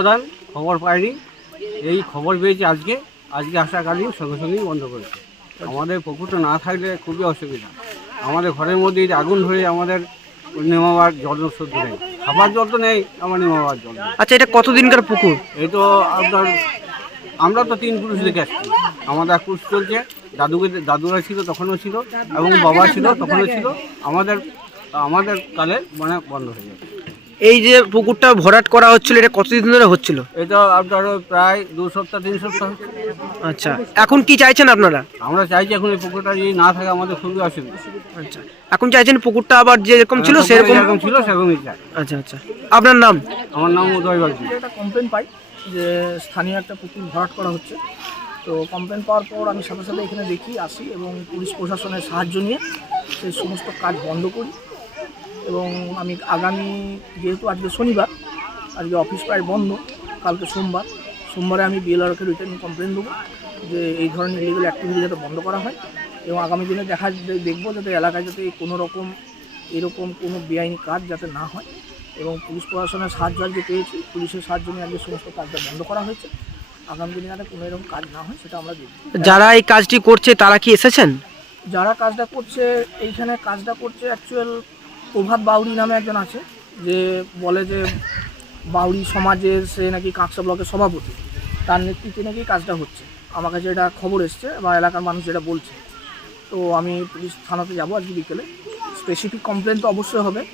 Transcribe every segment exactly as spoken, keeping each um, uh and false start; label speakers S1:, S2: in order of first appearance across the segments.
S1: উপপ্রধান খবর পায়নি, এই খবর পেয়েছি আজকে আজকে আসাকালীন সঙ্গে সঙ্গেই বন্ধ করেছে। আমাদের পুকুরটা না থাকলে খুবই অসুবিধা। আমাদের ঘরের মধ্যে আগুন ধরে আমাদের নেমাবার জল শুদ্ধ নেই, খাবার জল তো নেই, আমার নেমাবার জল নেই।
S2: আচ্ছা, এটা কতদিনকার পুকুর?
S1: এই তো আপনার আমরা তো তিন পুরুষ দেখে আসছি, আমাদের এক পুরুষ চলছে, দাদুকে দাদুরা ছিল তখনও ছিল এবং বাবা ছিল তখনও ছিল, আমাদের আমাদের কালে মানে বন্ধ হয়ে যাবে।
S2: এই যে পুকুরটা ভরাট করা হচ্ছিল, এটা কতদিন ধরে হচ্ছিল?
S1: এটা আপনার প্রায় দু সপ্তাহ তিন সপ্তাহ।
S2: আচ্ছা, এখন কি চাইছেন আপনারা?
S1: আমরা চাইছি এখন এই পুকুরটা যদি না থাকে আমাদের খুবই অসুবিধা।
S2: আচ্ছা, এখন চাইছেন পুকুরটা আবার যেরকম ছিল সেরকম
S1: যেরকম ছিল সেরকমই চাই।
S2: আচ্ছা আচ্ছা, আপনার নাম?
S1: আমার নাম উদয় বাগচি।
S3: একটা কমপ্লেন পাই যে স্থানীয় একটা পুকুর ভরাট করা হচ্ছে, তো কমপ্লেন পাওয়ার পর আমি সাথে সাথে এখানে দেখি আসি এবং পুলিশ প্রশাসনের সাহায্য নিয়ে সেই সমস্ত কাজ বন্ধ করি। এবং আমি আগামী যেহেতু আজকে শনিবার, আজকে অফিস প্রায় বন্ধ, কালকে সোমবার সোমবারে আমি বিএলআরকে রিটার্ন কমপ্লেন দেবো যে এই ধরনের ইলিগাল অ্যাক্টিভিটি যাতে বন্ধ করা হয় এবং আগামী দিনে দেখা দেখবো যাতে এলাকায় যাতে কোনো রকম এরকম কোনো বেআইনি কাজ যাতে না হয়। এবং পুলিশ প্রশাসনের সাহায্য আজকে পেয়েছি, পুলিশের সাহায্য নিয়ে আজকে সমস্ত কাজটা বন্ধ করা হয়েছে। আগামী দিনে যাতে কোনো এরকম কাজ না হয় সেটা আমরা দেখব।
S2: যারা এই কাজটি করছে তারা কি এসেছেন?
S3: যারা কাজটা করছে, এইখানে কাজটা করছে অ্যাকচুয়াল প্রভাত বাউরি নামে একজন আছে, যে বলে যে বাউরি সমাজের সে নাকি কাঁকসা ব্লকের সভাপতি, তার নেতৃত্বে নাকি কাজটা হচ্ছে। আমার কাছে এটা খবর এসছে বা এলাকার মানুষ যেটা বলছে, তো আমি পুলিশ থানাতে যাবো আজকে বিকেলে। স্পেসিফিক কমপ্লেন তো অবশ্যই হবে,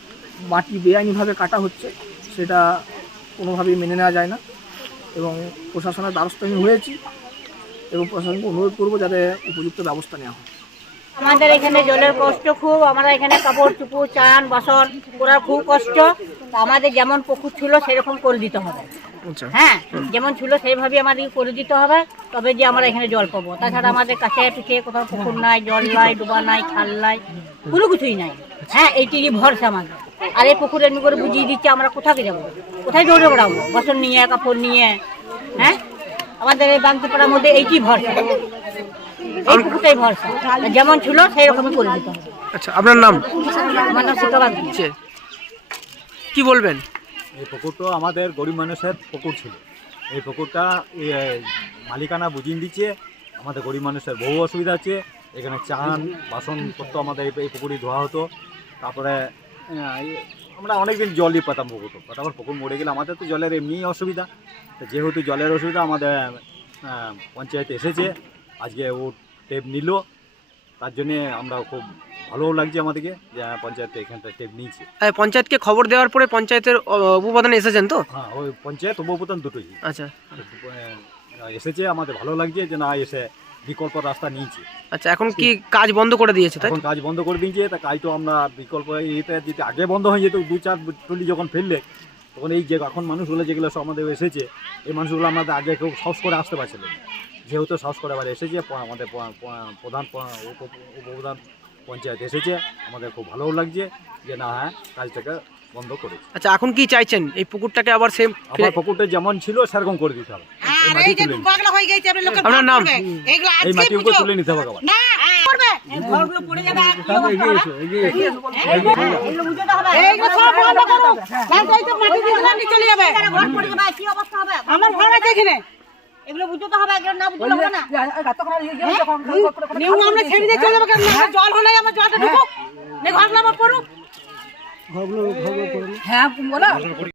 S3: মাটি বেআইনিভাবে কাটা হচ্ছে সেটা কোনোভাবেই মেনে নেওয়া যায় না এবং প্রশাসনের দ্বারস্থ আমি হয়েছি এবং প্রশাসনকে অনুরোধ করবো যাতে উপযুক্ত ব্যবস্থা নেওয়া হয়।
S4: আমাদের এখানে জলের কষ্ট খুব, আমরা এখানে কাপড় চুপড় চান বাসন করার খুব কষ্ট। আমাদের যেমন পুকুর ছিল সেরকম করে দিতে হবে, হ্যাঁ যেমন ছিল সেইভাবে আমাদের করে দিতে হবে, তবে যে আমরা এখানে জল পাবো। তাছাড়া আমাদের কাছে পিছিয়ে কোথাও পুকুর নাই, জল নাই, ডোবা নাই, খাল নাই, কোনো কিছুই নাই। হ্যাঁ এইটিরই ভরসা আমাদের। আর এই পুকুর এমনি করে বুঝিয়ে দিচ্ছে, আমরা কোথাকে যাবো, কোথায় দৌড়ে বেড়াবো বাসন নিয়ে কাপড় নিয়ে? হ্যাঁ আমাদের এই বাংতিপাড়ার মধ্যে এইটি ভরসা, এই পুকুরটাই ভরসা, যেমন ছিল সেই রকমই করে দিতে হবে।
S2: আচ্ছা, আপনার নাম?
S4: আমার নাম শিখা বাগচি।
S2: কি বলবেন?
S5: এই পুকুরটা আমাদের গরিব মানুষের পুকুর ছিল। এই পুকুরটা মালিকানা বুঝিয়ে দিচ্ছে, আমাদের গরিব মানুষের বহু অসুবিধা আছে। এখানে চান বাসনপত্র আমাদের এই পুকুরই ধোয়া হতো। তারপরে আমরা অনেকদিন জলই পেতাম পুকুরটা, তারপর পুকুর মরে গেলে আমাদের তো জলের এমনি অসুবিধা। যেহেতু জলের অসুবিধা, আমাদের পঞ্চায়েত এসেছে আজকে, ও টেপ নিল, তার জন্যে আমরা খুব ভালোও লাগছে আমাদেরকে যে পঞ্চায়েত এখানটা টেপ নিয়েছে।
S2: পঞ্চায়েতকে খবর দেওয়ার পরে পঞ্চায়েতের উপপ্রধান এসেছেন তো?
S5: হ্যাঁ, ওই পঞ্চায়েত উপপ্রধান দুটোই
S2: আচ্ছা
S5: এসেছে, আমাদের ভালো লাগছে যে না এসে বিকল্প রাস্তা নিয়েছে।
S2: আচ্ছা, এখন কি কাজ বন্ধ করে দিয়েছে?
S5: এখন কাজ বন্ধ করে দিয়েছে, তা কাজ তো আমরা বিকল্প ইয়েতে যদি আগে বন্ধ হয়ে যেত, দু চার টলি যখন ফেললে, তখন এই যে এখন মানুষগুলো যেগুলো সব আমাদের এসেছে, এই মানুষগুলো আমাদের আগে কেউ সাহস করে আসতে পারছিল না। যেহেতু সাহস করে আবার এসেছে, আমাদের প্রধান উপপ্রধান পঞ্চায়েত এসেছে, আমাদের খুব ভালোও লাগছে যে না হ্যাঁ কাজটাকে বন্ধ করেছে।
S2: আচ্ছা, এখন কি চাইছেন? এই পুকুরটাকে আবার সেম
S5: আবার পুকুরটা যেমন ছিল সেরকম করে দিতে হবে। এই মাটি তুলে নিতে হবে।
S2: আপনার নাম?
S5: এই মাটি উপর তুলে নিতে হবে আবার।
S4: ঘরগুলো পড়ে যাবে, আমার ঘর আছে এখানে, এগুলো বুঝতে হবে, এগুলো না বুঝলে হবে না। নিয়ম আমরা ছেড়ে দিয়ে চলে যাবো, জল হলে আমার জলটা ঢুকুক, ঘরগুলো আমার পড়ুক, ঘরগুলো ঘরগুলো হ্যাঁ বলো।